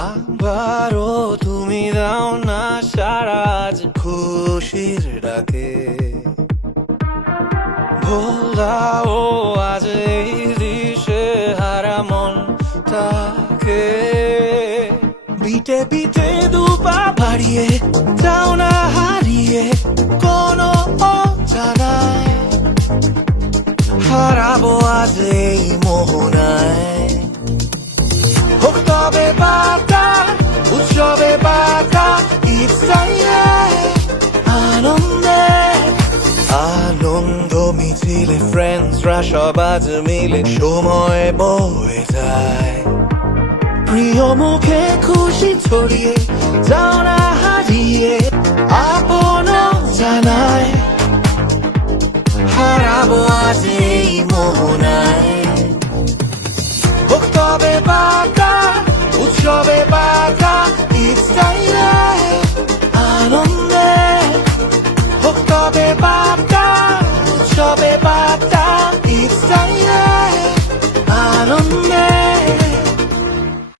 আবারও তুমি দাও না সারা আজ খুশির ডাকে ভোলাও আজ এই দিশে হারা মনটাকে বিটে বিটে দুপা বাড়িয়ে যাও না হারিয়ে কোনো অজানায় হারাবো আজ এই মোহনায় হোক তবে বার্তা উৎসবে বার্তা ইচ্ছাইয়ে আনন্দে আনন্দ মিছিলে ফ্রেন্ডসরা সব আজ মিলে সময় বয়ে যায় প্রিয় মুখে খুশি ছড়িয়ে যাও না হারিয়ে আপন জানায় হারাবো আজ এই মোহনায় হোক তবে বার্তা উৎসবে বার্তা ইচ্ছাইয়ে আনন্দে হোক তবে বার্তা উৎসবে বার্তা